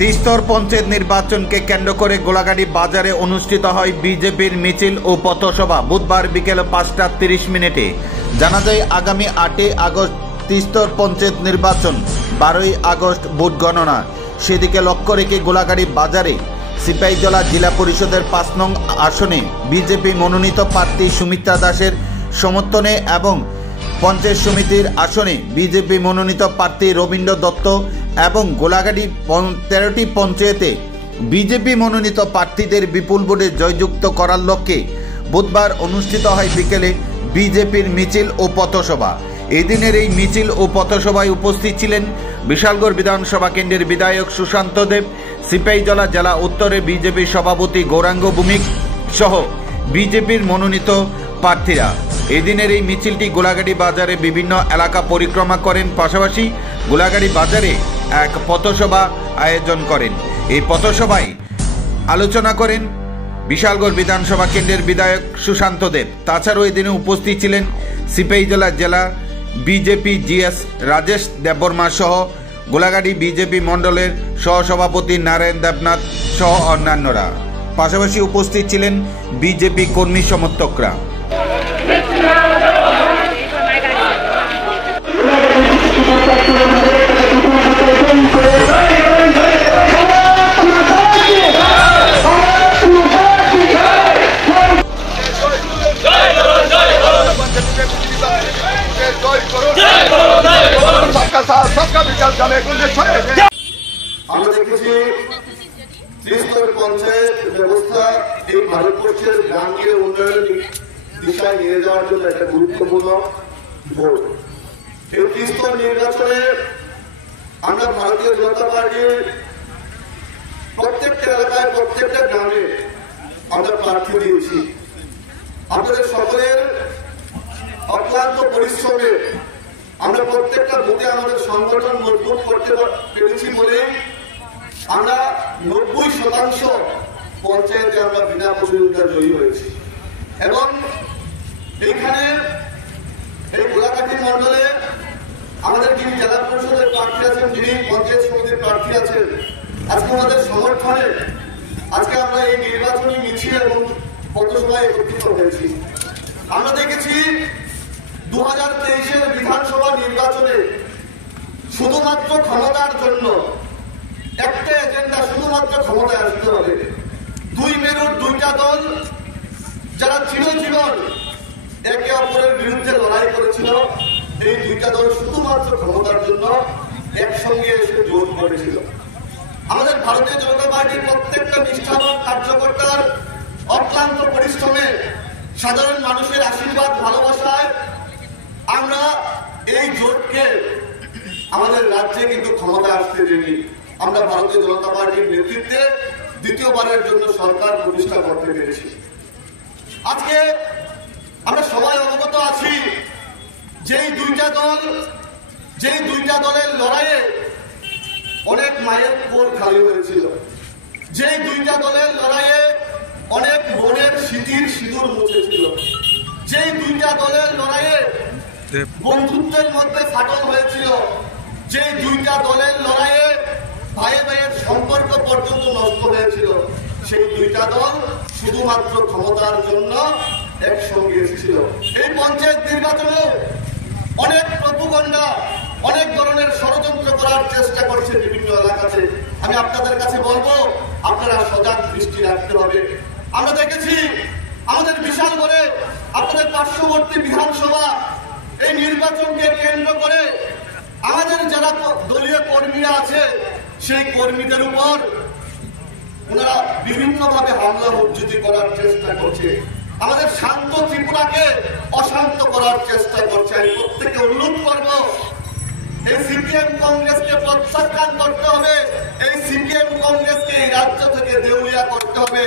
তিস্তর পঞ্চায়েত নির্বাচনকে কেন্দ্র করে গোলাগাড়ি বাজারে অনুষ্ঠিত হয় বিজেপির মিছিল ও পথসভা বুধবার বিকেল 5:30 জানা যায় আগামী 8 আগস্ট তিস্তর পঞ্চায়েত নির্বাচন, 12 আগস্ট ভোট গণনা। সেদিকে লক্ষ্য রেখে গোলাগাড়ি বাজারে সিপাহীজলা জেলা পরিষদের 5 নং আসনে বিজেপি মনোনীত প্রার্থী সুমিত্রা দাসের সমর্থনে এবং পঞ্চায়েত সমিতির আসনে বিজেপি মনোনীত প্রার্থী রবীন্দ্র দত্ত এবং গোলাগাড়ি 13টি পঞ্চায়েতে বিজেপি মনোনীত প্রার্থীদের বিপুল ভোটে জয়যুক্ত করার লক্ষ্যে বুধবার অনুষ্ঠিত হয় বিকেলে বিজেপির মিছিল ও পথসভা। এদিনের এই মিছিল ও পথসভায় উপস্থিত ছিলেন বিশালগড় বিধানসভা কেন্দ্রের বিধায়ক সুশান্ত দেব, সিপাহীজলা জেলা উত্তরে বিজেপির সভাপতি গৌরাঙ্গ ভৌমিক সহ বিজেপির মনোনীত প্রার্থীরা। এদিনের এই মিছিলটি গোলাগাড়ি বাজারে বিভিন্ন এলাকা পরিক্রমা করেন, পাশাপাশি গোলাগাড়ি বাজারে এক পথসভা আয়োজন করেন। এই পথসভায় আলোচনা করেন বিশালগড় বিধানসভা কেন্দ্রের বিধায়ক সুশান্ত দেব। তাছাড়াও এদিনে উপস্থিত ছিলেন সিপাহীজলা জেলা বিজেপি জিএস রাজেশ দেববর্মা সহ গোলাগাড়ি বিজেপি মণ্ডলের সহসভাপতি নারায়ণ দেবনাথ সহ অন্যান্যরা। পাশাপাশি উপস্থিত ছিলেন বিজেপি কর্মী সমর্থকরা। আমরা দেখেছি তিস্তর পঞ্চায়েত ব্যবস্থা এই ভারতবর্ষের গ্রামীণ উন্নয়ন দিশায় নিয়ে যাওয়ার জন্য একটা গুরুত্বপূর্ণ ভোট। এই তিস্তর নির্বাচনে আমরা ভারতীয় জনতা পার্টির প্রত্যেকটা এলাকায় প্রত্যেকটা গ্রামে আমরা প্রার্থী দিয়েছি। আমাদের সকলের অক্লান্ত পরিশ্রমে আমরা প্রত্যেকটা বুথে আমাদের সংগঠন মজবুত করতে পেরেছি বলে আমরা 90% পঞ্চায়েতে আমরা বিনা প্রতিদ্বন্দ্বিতায় জয়ী হয়েছি। এবং এইখানে এই গোলাঘাটি মন্ডলে আমাদের যিনি জেলা পরিষদের প্রার্থী আছেন, যিনি পঞ্চায়েত সমিতির প্রার্থী আছেন, আজকে আমাদের সমর্থনে আজকে আমরা এই নির্বাচনী মিছিল এবং পথসভায় একত্রিত হয়েছি। আমরা দেখেছি 2023-এর বিধানসভা নির্বাচনে শুধুমাত্র ক্ষমতার জন্য একটা এজেন্ডা, শুধুমাত্র ক্ষমতায় আসতে হবে। দুই মেরুর দুইটা দল যারা চিরজীবন একে অপরের বিরুদ্ধে লড়াই করেছিল, এই দুইটা দল শুধুমাত্র ক্ষমতার জন্য একসঙ্গে এসে জোট করেছিল। আমাদের ভারতীয় জনতা পার্টির প্রত্যেকটা নিষ্ঠাবান কার্যকর্তার অক্লান্ত পরিশ্রমে, সাধারণ মানুষের আশীর্বাদ ভালোবাসায় আমরা এই জোটকে আমাদের রাজ্যে কিন্তু ক্ষমতা আসতে দেনি। আমরা ভারতীয় জনতা পার্টির নেতৃত্বে দ্বিতীয়বারের জন্য সরকার প্রতিষ্ঠা করতে পেরেছি। আজকে আমরা সবাই অবগত আছি যেই দুইটা দলের লড়াইয়ে অনেক মায়ের কোল খালি হয়েছিল, যেই দুইটা দলের লড়াইয়ে অনেক বোনের স্মৃতির সিঁদুর মুছেছিল, যেই দুইটা দলের লড়াইয়ে বন্ধুত্বের মধ্যে ফাটল হয়েছিল, যেই দুইটা দলের লড়াইয়ে ভাই ভাইয়ের সম্পর্ক পর্যন্ত নষ্ট হয়েছিল, সেই দুইটা দল শুধুমাত্র ক্ষমতার জন্য একসঙ্গে এসেছিল। এই পঞ্চায়েত নির্বাচনে অনেক প্রপোগান্ডা, অনেক ধরনের ষড়যন্ত্র করার চেষ্টা করছে বিভিন্ন এলাকাতে। আমি আপনাদের কাছে বলবো, আপনারা সজাগ দৃষ্টি রাখতে হবে। আমরা দেখেছি আমাদের বিশালগড়ে আপনাদের পার্শ্ববর্তী বিধানসভা এই নির্বাচনকে কেন্দ্র করে আমাদের যারা দলীয় কর্মীরা আছে, সেই কর্মীদের উপর ওনারা বিভিন্নভাবে হামলা হুজ্জুতি করার চেষ্টা করছে। আমাদের শান্ত ত্রিপুরাকে অশান্ত করার চেষ্টা করছে। আমি প্রত্যেককে অনুরোধ করব, এই সিপিএম কংগ্রেসকে প্রত্যাখ্যান করতে হবে, এই সিপিএম কংগ্রেসকে এই রাজ্য থেকে দেউলিয়া করতে হবে।